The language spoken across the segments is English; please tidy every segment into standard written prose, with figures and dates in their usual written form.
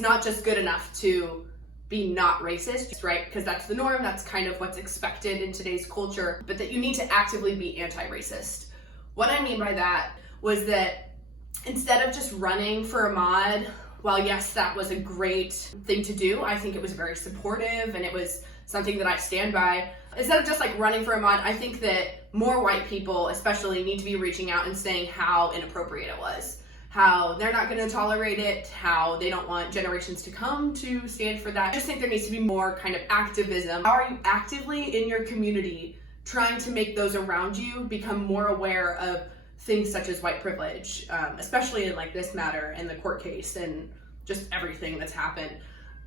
it's not just good enough to be not racist, right? Because that's the norm, that's kind of what's expected in today's culture, but that you need to actively be anti-racist. What I mean by that was that instead of just running for Ahmaud, while yes, that was a great thing to do, I think it was very supportive and it was something that I stand by. Instead of just like running for Ahmaud, I think that more white people especially need to be reaching out and saying how inappropriate it was, how they're not going to tolerate it, how they don't want generations to come to stand for that. I just think there needs to be more kind of activism. How are you actively in your community trying to make those around you become more aware of things such as white privilege, especially in like this matter and the court case and just everything that's happened,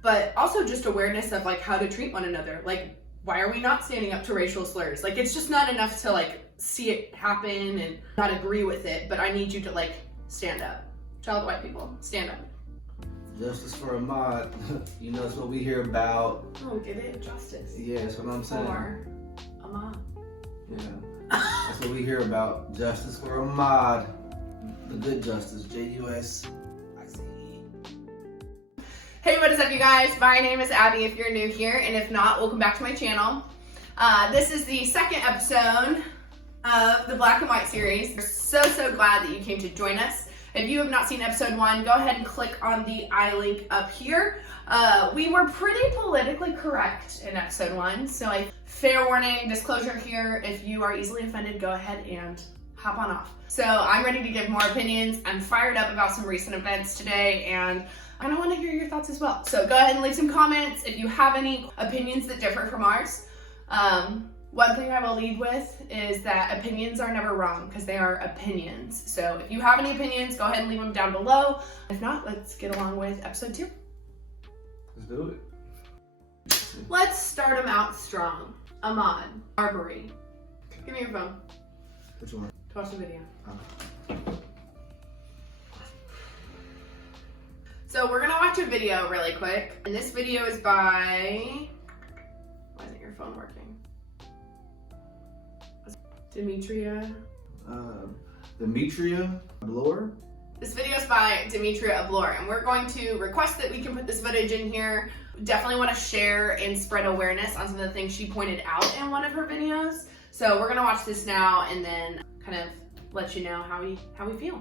but also just awareness of like how to treat one another. Like, why are we not standing up to racial slurs? Like, it's just not enough to like see it happen and not agree with it, but I need you to like stand up. Child white people, stand up. Justice for Ahmaud. You know, that's what we hear about. Oh, get it? Justice. Yeah, that's what I'm saying. For Ahmaud. Yeah. That's what we hear about. Justice for Ahmaud. The good justice. JUS. Hey, what is up, you guys? My name is Abby if you're new here, and if not, welcome back to my channel. This is the second episode of the Black and White series. We're so glad that you came to join us. If you have not seen episode 1, go ahead and click on the I link up here. We were pretty politically correct in episode 1, so fair warning, disclosure here, if you are easily offended, go ahead and hop on off. So I'm ready to give more opinions. I'm fired up about some recent events today, and I want to hear your thoughts as well. So go ahead and leave some comments if you have any opinions that differ from ours. One thing I will lead with is that opinions are never wrong because they are opinions. So if you have any opinions, go ahead and leave them down below. If not, let's get along with episode 2. Let's do it. Let's start them out strong. Ahmaud Arbery. Give me your phone. Which one? To watch the video. So we're gonna watch a video really quick. And this video is by, why isn't your phone working? Demetria Bloor. This video is by Demetria Bloor, and we're going to request that we can put this footage in here. Definitely want to share and spread awareness on some of the things she pointed out in one of her videos. So we're gonna watch this now and then kind of let you know how we feel.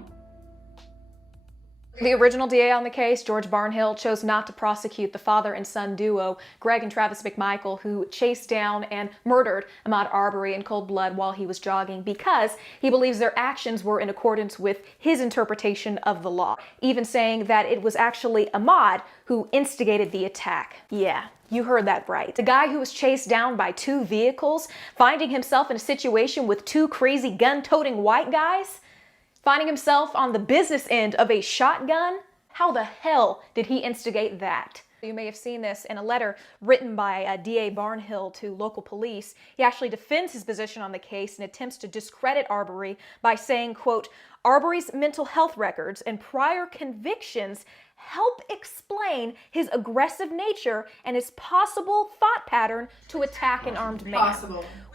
The original DA on the case, George Barnhill, chose not to prosecute the father and son duo, Greg and Travis McMichael, who chased down and murdered Ahmaud Arbery in cold blood while he was jogging because he believes their actions were in accordance with his interpretation of the law, even saying that it was actually Ahmaud who instigated the attack. Yeah. You heard that right. The guy who was chased down by 2 vehicles, finding himself in a situation with 2 crazy gun-toting white guys, finding himself on the business end of a shotgun? How the hell did he instigate that? You may have seen this in a letter written by DA Barnhill to local police. He actually defends his position on the case and attempts to discredit Arbery by saying, quote, Arbery's mental health records and prior convictions help explain his aggressive nature and his possible thought pattern to attack an armed man.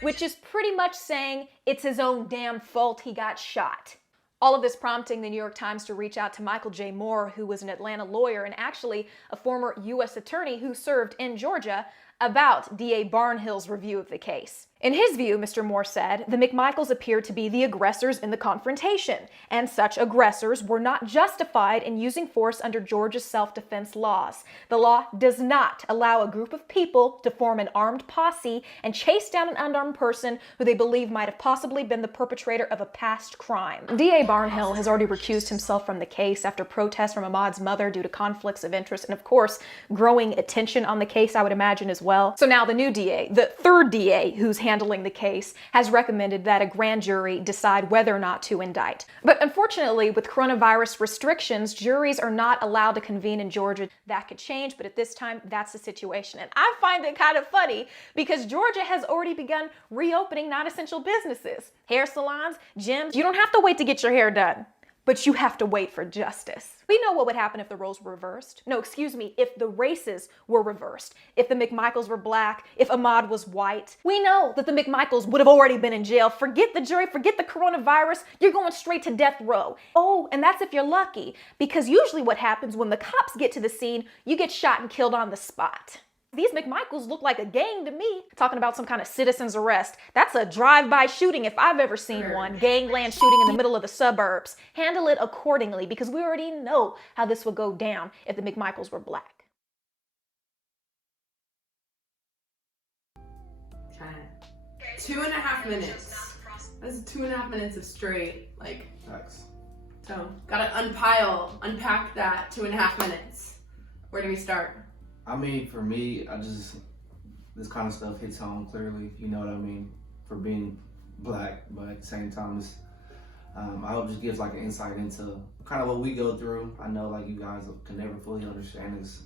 Which is pretty much saying it's his own damn fault he got shot. All of this prompting the New York Times to reach out to Michael J. Moore, who was an Atlanta lawyer and actually a former U.S. attorney who served in Georgia, about DA Barnhill's review of the case. In his view, Mr. Moore said, the McMichaels appeared to be the aggressors in the confrontation, and such aggressors were not justified in using force under Georgia's self-defense laws. The law does not allow a group of people to form an armed posse and chase down an unarmed person who they believe might have possibly been the perpetrator of a past crime. DA Barnhill has already recused himself from the case after protests from Ahmaud's mother due to conflicts of interest and, of course, growing attention on the case, I would imagine, as well. So now the new DA, the third DA who's handling the case, has recommended that a grand jury decide whether or not to indict. But unfortunately, with coronavirus restrictions, juries are not allowed to convene in Georgia. That could change, but at this time, that's the situation. And I find it kind of funny because Georgia has already begun reopening non-essential businesses. Hair salons, gyms. You don't have to wait to get your hair done. but you have to wait for justice. We know what would happen if the roles were reversed. No, excuse me, if the races were reversed. If the McMichaels were black, if Ahmaud was white. We know that the McMichaels would have already been in jail. Forget the jury, forget the coronavirus, you're going straight to death row. Oh, and that's if you're lucky, because usually what happens when the cops get to the scene, you get shot and killed on the spot. These McMichaels look like a gang to me. Talking about some kind of citizen's arrest. That's a drive-by shooting if I've ever seen one. Gangland shooting in the middle of the suburbs. Handle it accordingly, because we already know how this would go down if the McMichaels were black. 2.5 minutes. That's 2.5 minutes of straight, like, Facts. so gotta unpack that 2.5 minutes. Where do we start? I mean, for me, this kind of stuff hits home clearly, you know what I mean, for being black, but at the same time, I hope it just gives like an insight into kind of what we go through. I know like you guys can never fully understand as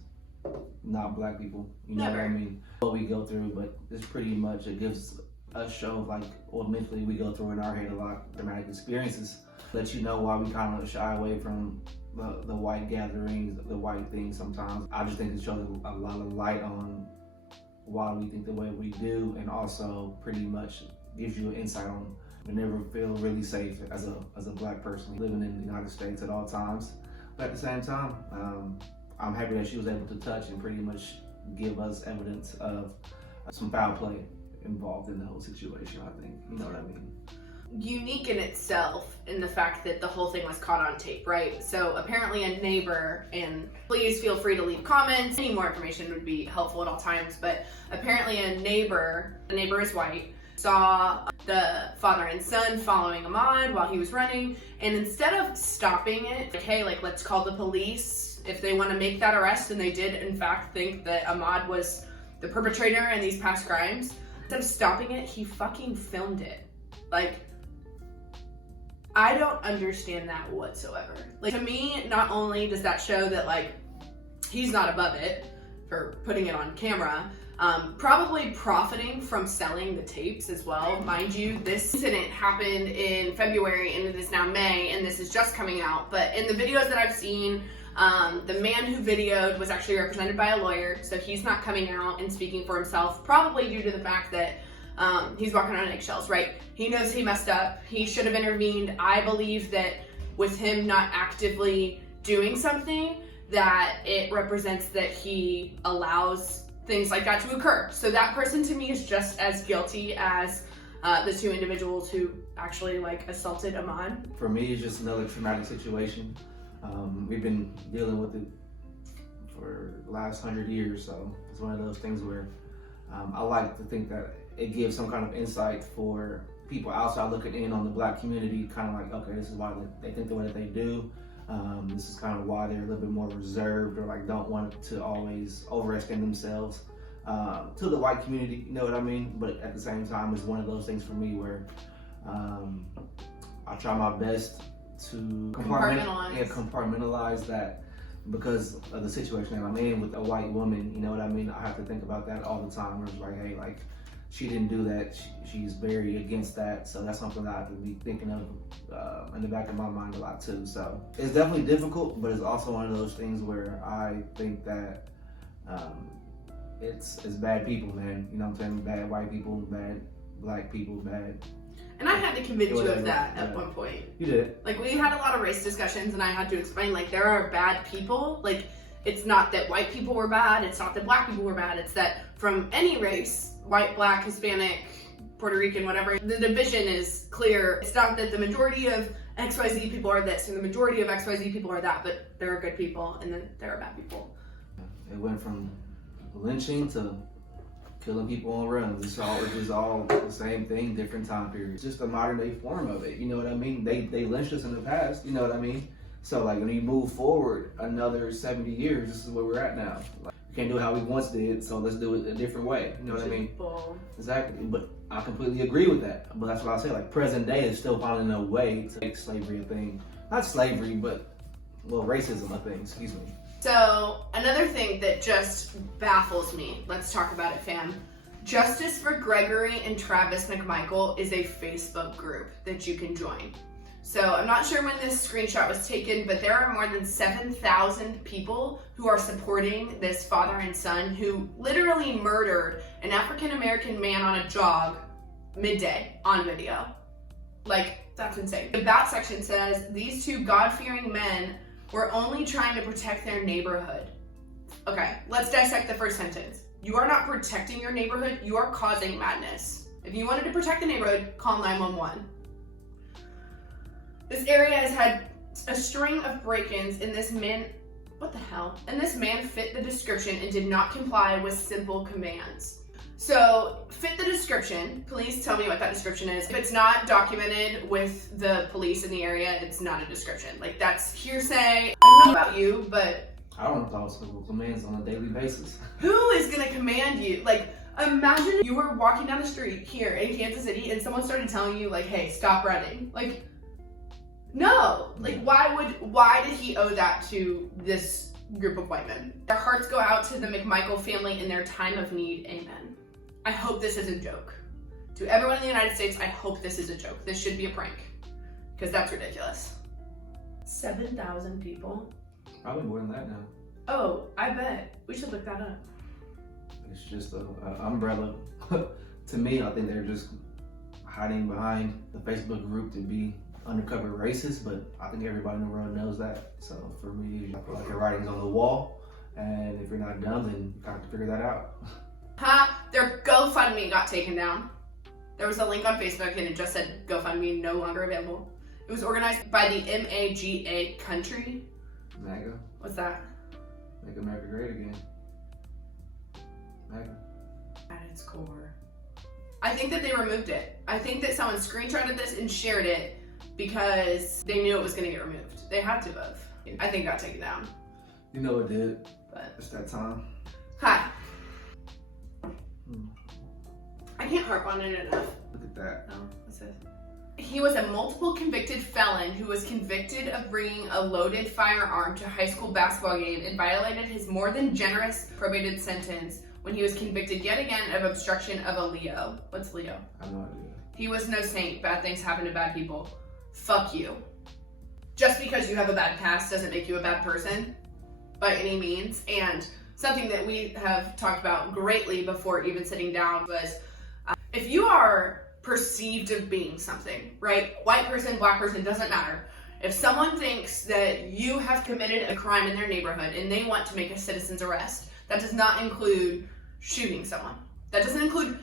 not black people, you know what I mean, what we go through, but it's pretty much, it gives a show of like what mentally we go through in our head, a lot of dramatic experiences. Let you know why we kind of shy away from the white gatherings, the white things sometimes. I just think it shows a lot of light on why we think the way we do, and also pretty much gives you an insight on we never feel really safe as a black person living in the United States at all times. But at the same time, I'm happy that she was able to touch and pretty much give us evidence of some foul play involved in the whole situation, I think. You know what I mean? Unique in itself in the fact that the whole thing was caught on tape, right? So apparently a neighbor, and please feel free to leave comments, any more information would be helpful at all times, but apparently a neighbor is white, saw the father and son following Ahmaud while he was running, and instead of stopping it, like, hey, like, let's call the police if they want to make that arrest, and they did in fact think that Ahmaud was the perpetrator in these past crimes, instead of stopping it, he fucking filmed it. Like, I don't understand that whatsoever. Like, to me, not only does that show that, like, he's not above it for putting it on camera, probably profiting from selling the tapes as well. Mind you, this incident happened in February and it is now May, and this is just coming out. But in the videos that I've seen, the man who videoed was actually represented by a lawyer, so he's not coming out and speaking for himself, probably due to the fact that he's walking on eggshells, right? He knows he messed up. He should have intervened. I believe that with him not actively doing something, that it represents that he allows things like that to occur. So that person to me is just as guilty as the two individuals who actually like assaulted Ahmaud. For me, it's just another traumatic situation. We've been dealing with it for the last 100 years, so it's one of those things where I like to think that it gives some kind of insight for people outside looking in on the black community, kind of like, okay, this is why they think the way that they do. This is kind of why they're a little bit more reserved, or like don't want to always overextend themselves to the white community, you know what I mean? But at the same time, it's one of those things for me where I try my best to compartmentalize that, because of the situation that I'm in with a white woman, you know what I mean? I have to think about that all the time, where it's like, hey, like, she didn't do that, she's very against that, so that's something that I have to be thinking of in the back of my mind a lot too. So it's definitely difficult, but it's also one of those things where I think that it's bad people, man, you know what I'm saying? Bad white people, bad black people, bad. And I had to convince you of that at one point. You did. Like, we had a lot of race discussions, and I had to explain, like, there are bad people. Like, it's not that white people were bad, it's not that black people were bad, it's that from any race, white, black, Hispanic, Puerto Rican, whatever, the division is clear. It's not that the majority of XYZ people are this, and the majority of XYZ people are that, but there are good people, and then there are bad people. It went from lynching to killing people on runs. It's all the same thing, different time periods. Just a modern day form of it, you know what I mean? They lynched us in the past, you know what I mean? So like when you move forward another 70 years, this is where we're at now. Like, we can't do it how we once did, so let's do it a different way, you know what I mean? Exactly, but I completely agree with that. But that's what I say, like present day is still finding a way to make slavery a thing. Not slavery, but, well, racism a thing, excuse me. So, another thing that just baffles me, let's talk about it, fam. Justice for Gregory and Travis McMichael is a Facebook group that you can join. So I'm not sure when this screenshot was taken, but there are more than 7,000 people who are supporting this father and son who literally murdered an African-American man on a jog midday on video. Like, that's insane. The About section says, these two God-fearing men were only trying to protect their neighborhood. Okay, let's dissect the first sentence. You are not protecting your neighborhood, you are causing madness. If you wanted to protect the neighborhood, call 911. This area has had a string of break-ins and this man, what the hell? And this man fit the description and did not comply with simple commands. So, fit the description. Please tell me what that description is. If it's not documented with the police in the area, it's not a description. Like, that's hearsay. I don't know about you, but I don't follow simple commands on a daily basis. who is gonna command you? Like, imagine you were walking down the street here in Kansas City and someone started telling you, like, hey, stop running. Like, no. Like, why did he owe that to this group of white men? Their hearts go out to the McMichael family in their time of need. Amen. I hope this is a joke. To everyone in the United States, I hope this is a joke. This should be a prank. Because that's ridiculous. 7,000 people? Probably more than that now. Oh, I bet. We should look that up. It's just an umbrella. To me, I think they're just hiding behind the Facebook group to be undercover racist, but I think everybody in the world knows that. So for me, I feel like your writing's on the wall, and if you're not dumb, then you have to figure that out. Their GoFundMe got taken down. There was a link on Facebook and it just said GoFundMe no longer available. It was organized by the MAGA country. MAGA? What's that? Make America Great Again. MAGA. At its core. I think that they removed it. I think that someone screenshotted this and shared it because they knew it was going to get removed. They had to have. I think it got taken down. You know it did. But It's that time. hi. I can't harp on it enough. Look at that. Oh, what's this? He was a multiple convicted felon who was convicted of bringing a loaded firearm to a high school basketball game and violated his more than generous probated sentence when he was convicted yet again of obstruction of a Leo. What's Leo? I have no idea. He was no saint. Bad things happen to bad people. Fuck you. Just because you have a bad past doesn't make you a bad person by any means. And something that we have talked about greatly before even sitting down was if you are perceived of being something, right? White person, black person, doesn't matter. If someone thinks that you have committed a crime in their neighborhood and they want to make a citizen's arrest, that does not include shooting someone. That doesn't include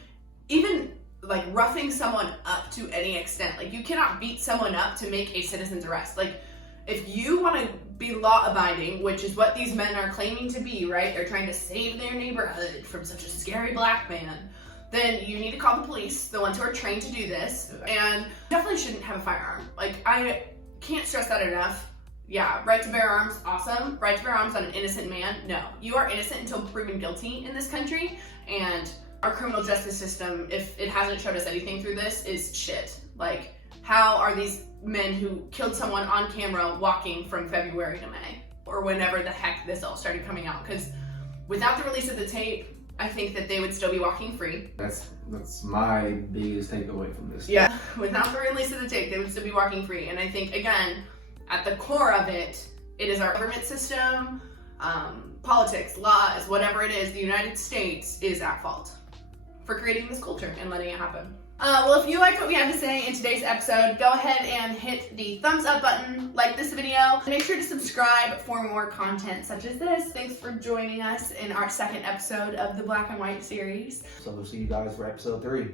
even like roughing someone up to any extent. Like you cannot beat someone up to make a citizen's arrest. Like if you want to be law abiding, which is what these men are claiming to be, right? They're trying to save their neighborhood from such a scary black man. Then you need to call the police, the ones who are trained to do this, and definitely shouldn't have a firearm. Like, I can't stress that enough. Yeah, right to bear arms, awesome. Right to bear arms on an innocent man, no. You are innocent until proven guilty in this country, and our criminal justice system, if it hasn't showed us anything through this, is shit. Like, how are these men who killed someone on camera walking from February to May? Or whenever the heck this all started coming out? Because without the release of the tape, I think that they would still be walking free. That's my biggest takeaway from this. Yeah, without the release of the tape, they would still be walking free. And I think, again, at the core of it, it is our government system, politics, laws, whatever it is, the United States is at fault for creating this culture and letting it happen. Well, if you liked what we had to say in today's episode, go ahead and hit the thumbs up button, like this video, and make sure to subscribe for more content such as this. Thanks for joining us in our second episode of the Black and White series. So we'll see you guys for episode 3.